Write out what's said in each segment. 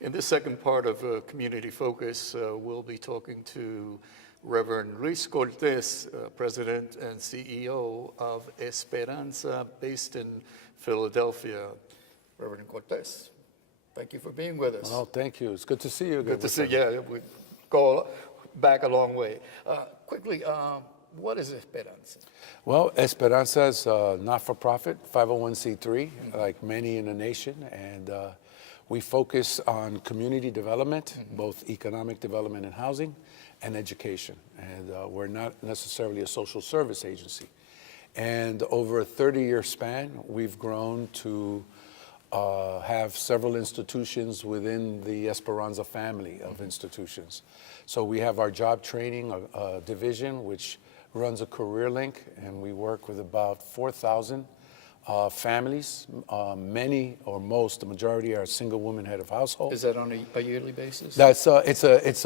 In this second part of Community Focus, we'll be talking to Reverend Luis Cortes, President and CEO of Esperanza, based in Philadelphia. Reverend Cortes, thank you for being with us. Oh, thank you. It's good to see you again. Good to see you. Yeah, we go back a long way. Quickly, what is Esperanza? Well, Esperanza is a not-for-profit 501c3, like many in the nation, and we focus on community development, both economic development and housing, and education. And we're not necessarily a social service agency. And over a 30-year span, we've grown to have several institutions within the Esperanza family of institutions. So we have our job training division, which runs a career link, and we work with about 4,000 families. Many or most, the majority are single women head of household. Is that on a yearly basis? That's it's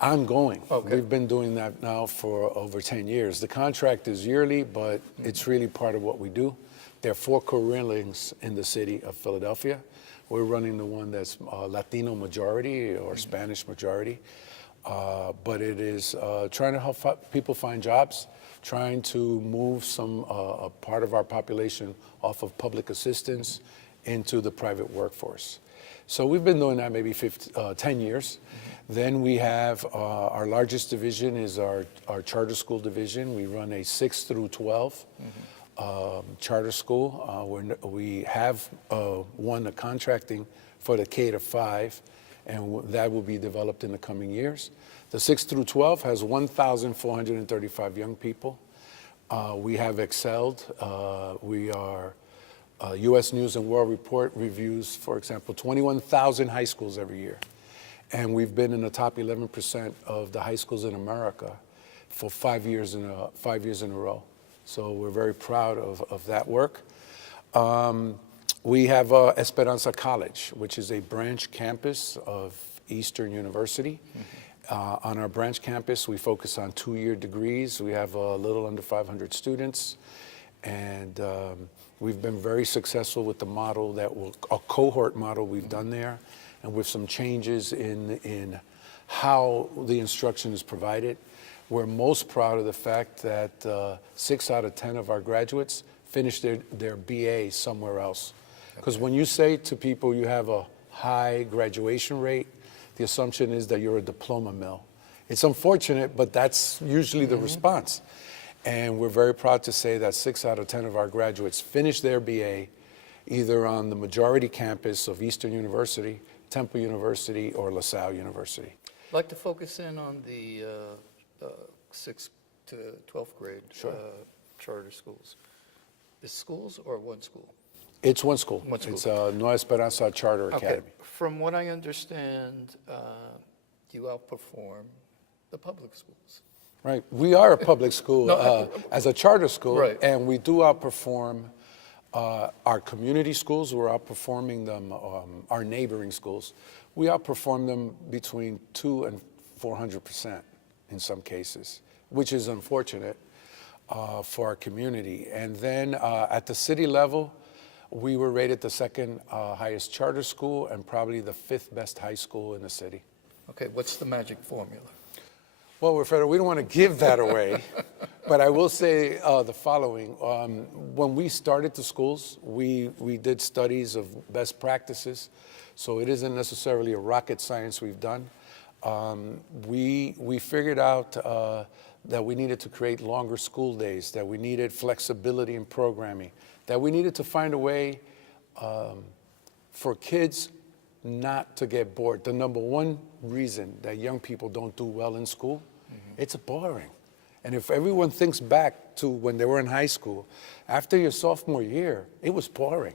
ongoing. Okay. We've been doing that now for over 10 years. The contract is yearly, but it's really part of what we do. There are 4 career links in the city of Philadelphia. We're running the one that's Latino majority or Spanish majority. But it is trying to help people find jobs, trying to move some a part of our population off of public assistance into the private workforce. So we've been doing that maybe 10 years. Then we have our largest division is our charter school division. We run a 6 through 12 charter school. We have won a contracting for the K to 5, and that will be developed in the coming years. The 6 through 12 has 1,435 young people. We have excelled. We are U.S. News and World Report reviews, for example, 21,000 high schools every year. And we've been in the top 11% of the high schools in America for 5 years in a row. So we're very proud of that work. We have Esperanza College, which is a branch campus of Eastern University. On our branch campus, we focus on 2-year degrees. We have a little under 500 students, and we've been very successful with the model a cohort model we've done there, and with some changes in how the instruction is provided. We're most proud of the fact that 6 out of 10 of our graduates finish their BA somewhere else. Because when you say to people you have a high graduation rate, the assumption is that you're a diploma mill. It's unfortunate, but that's usually the response. And we're very proud to say that 6 out of 10 of our graduates finish their BA either on the majority campus of Eastern University, Temple University, or LaSalle University. I'd like to focus in on the 6th to 12th grade charter schools. Is schools or one school? It's one school. One school. It's Nueva Esperanza Charter Academy. From what I understand, you outperform the public schools. Right. We are a public school as a charter school, right. And we do outperform our community schools. We're outperforming them, our neighboring schools. We outperform them between 200% and 400% in some cases, which is unfortunate for our community. And then at the city level, we were rated the 2nd highest charter school and probably the 5th best high school in the city. Okay, what's the magic formula? Well, Wilfredo, we don't want to give that away, but I will say the following. When we started the schools, we did studies of best practices, so it isn't necessarily a rocket science we've done. We figured out that we needed to create longer school days, that we needed flexibility in programming, that we needed to find a way for kids not to get bored. The number one reason that young people don't do well in school, it's boring. And if everyone thinks back to when they were in high school, after your sophomore year, it was boring,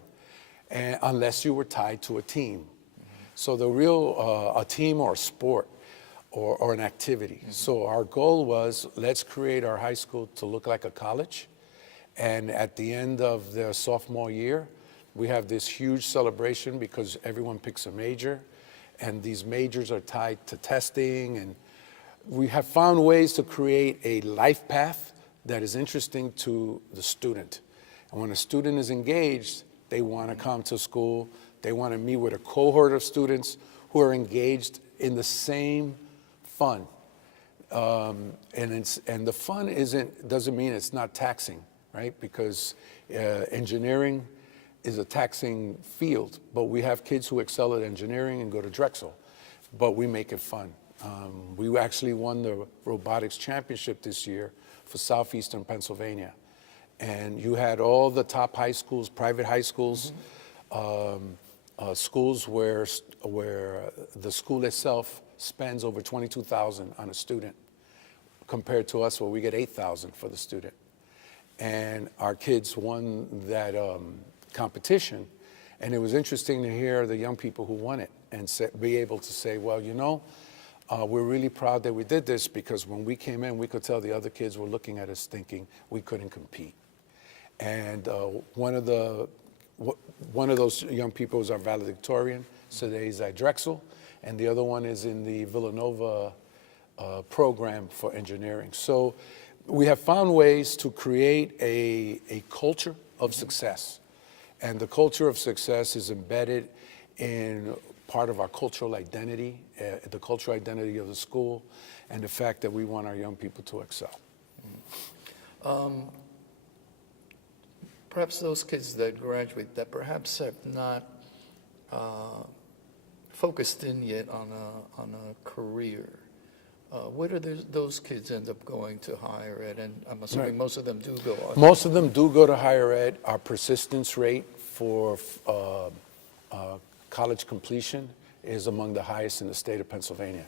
and unless you were tied to a team. So the real, a team or a sport or an activity. So our goal was, let's create our high school to look like a college. And at the end of their sophomore year, we have this huge celebration because everyone picks a major, and these majors are tied to testing. And we have found ways to create a life path that is interesting to the student. And when a student is engaged, they want to come to school. They want to meet with a cohort of students who are engaged in the same fun. And the fun doesn't mean it's not taxing, right? Because engineering is a taxing field, but we have kids who excel at engineering and go to Drexel, but we make it fun. We actually won the robotics championship this year for Southeastern Pennsylvania. And you had all the top high schools, private high schools, schools where the school itself spends over $22,000 on a student, compared to us where we get $8,000 for the student. And our kids won that competition, and it was interesting to hear the young people who won it and be able to say, well, you know, we're really proud that we did this, because when we came in, we could tell the other kids were looking at us thinking we couldn't compete. And one of those young people is our valedictorian. Today he's at Drexel, and the other one is in the Villanova program for engineering. So we have found ways to create a culture of success. And the culture of success is embedded in part of our cultural identity, the cultural identity of the school, and the fact that we want our young people to excel. Perhaps those kids that graduate that perhaps have not focused in yet on a career, where do those kids end up going to higher ed? And I'm assuming most of them do go on. Most of them do go to higher ed. Our persistence rate for college completion is among the highest in the state of Pennsylvania.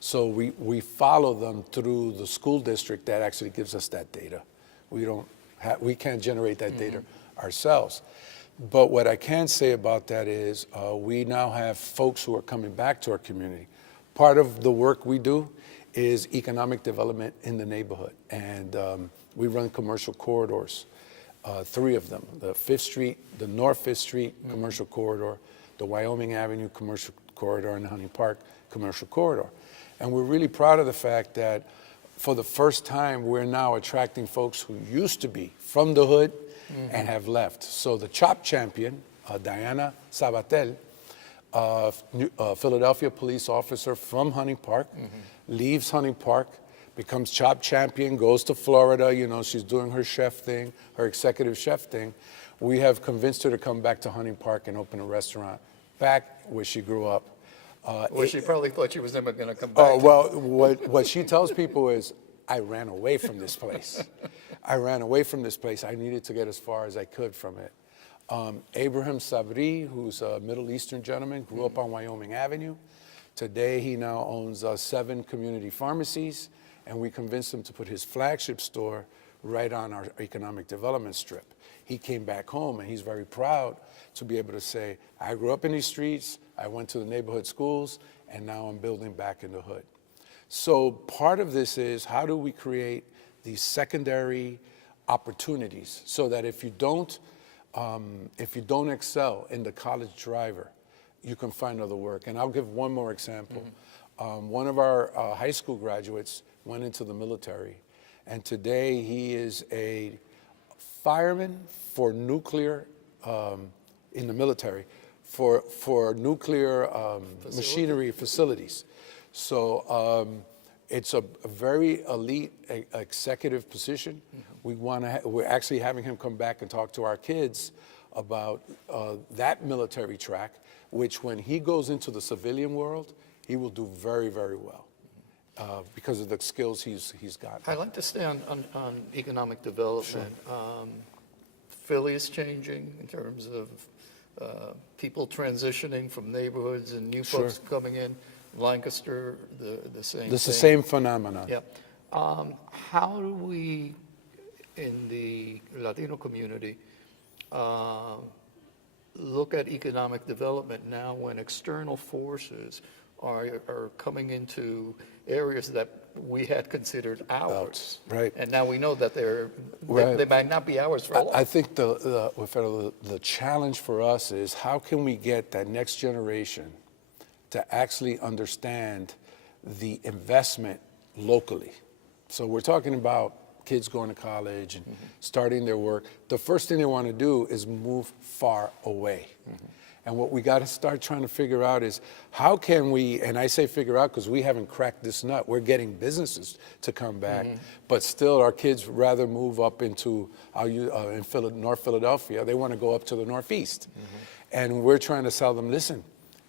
So we follow them through the school district that actually gives us that data. We can't generate that data ourselves. But what I can say about that is we now have folks who are coming back to our community. Part of the work we do is economic development in the neighborhood. And we run commercial corridors, 3 of them, the North 5th Street commercial corridor, the Wyoming Avenue commercial corridor, and the Hunting Park commercial corridor. And we're really proud of the fact that for the first time, we're now attracting folks who used to be from the hood and have left. So the CHOP champion, Diana Sabatel, Philadelphia police officer from Hunting Park, leaves Hunting Park, becomes CHOP champion, goes to Florida, you know, she's doing her chef thing, her executive chef thing. We have convinced her to come back to Hunting Park and open a restaurant back where she grew up. Well, she probably thought she was never going to come back. Oh, well, what she tells people is, I ran away from this place. I ran away from this place. I needed to get as far as I could from it. Abraham Sabri, who's a Middle Eastern gentleman, grew up on Wyoming Avenue. Today, he now owns 7 community pharmacies, and we convinced him to put his flagship store right on our economic development strip. He came back home, and he's very proud to be able to say, I grew up in these streets, I went to the neighborhood schools, and now I'm building back in the hood. So part of this is, how do we create these secondary opportunities so that if you don't excel in the college driver, you can find other work. And I'll give one more example. One of our high school graduates went into the military, and today he is a fireman for nuclear, in the military, for nuclear machinery facilities. So it's a very elite executive position. We're actually having him come back and talk to our kids about that military track, which when he goes into the civilian world, he will do very, very well because of the skills he's got. I'd like to stay on economic development. Sure. Philly is changing in terms of people transitioning from neighborhoods and new folks coming in. Lancaster, the same It's thing. the same phenomenon. Yeah. How do we, in the Latino community, look at economic development now when external forces are coming into areas that we had considered ours? Right. And now we know that they might not be ours for long. I think the challenge for us is, how can we get that next generation to actually understand the investment locally? So we're talking about kids going to college and starting their work. The first thing they want to do is move far away. And what we got to start trying to figure out is how can we, and I say figure out because we haven't cracked this nut. We're getting businesses to come back, but still our kids rather move up into North Philadelphia. They want to go up to the Northeast. And we're trying to sell them, listen,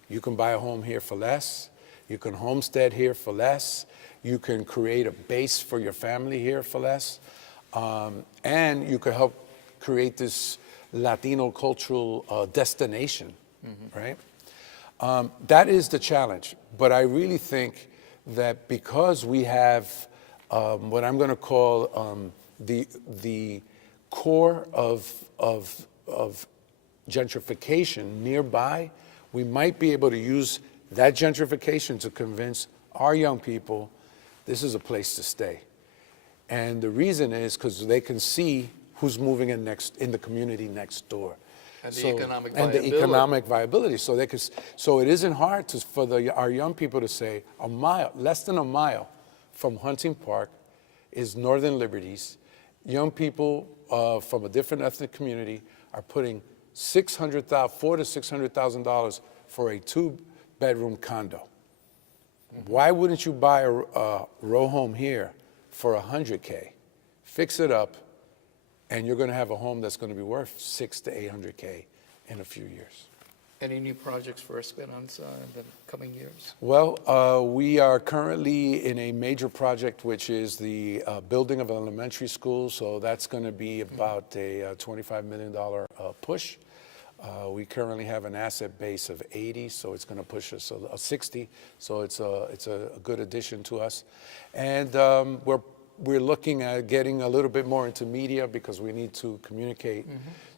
you can buy a home here for less. You can homestead here for less. You can create a base for your family here for less. And you can help create this Latino cultural destination, right? That is the challenge. But I really think that because we have what I'm going to call the core of gentrification nearby, we might be able to use that gentrification to convince our young people this is a place to stay. And the reason is because they can see who's moving in the community next door. And the economic and viability. the economic viability. So it isn't hard for our young people to say less than a mile from Hunting Park is Northern Liberties. Young people from a different ethnic community are putting $400,000 to $600,000 for a 2-bedroom condo. Why wouldn't you buy a row home here for $100K, fix it up, and you're going to have a home that's going to be worth $600K to $800K in a few years? Any new projects for Esperanza in the coming years? Well, we are currently in a major project, which is the building of an elementary school. So that's going to be about a $25 million push. We currently have an asset base of 80, so it's going to push us 60. So it's a good addition to us, and we're looking at getting a little bit more into media because we need to communicate.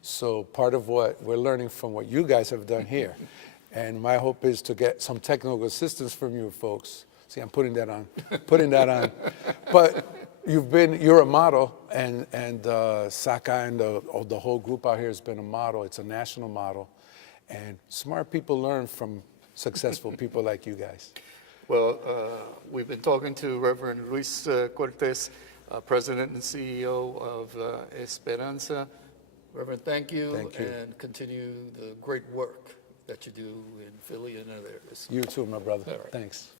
So part of what we're learning from what you guys have done here, and my hope is to get some technical assistance from you folks. See, I'm putting that on, But you're a model, and Saka and the whole group out here has been a model. It's a national model, and smart people learn from successful people like you guys. Well, we've been talking to Reverend Luis Cortes, President and CEO of Esperanza. Reverend, thank you, and continue the great work that you do in Philly and other areas. You too, my brother. All right. Thanks.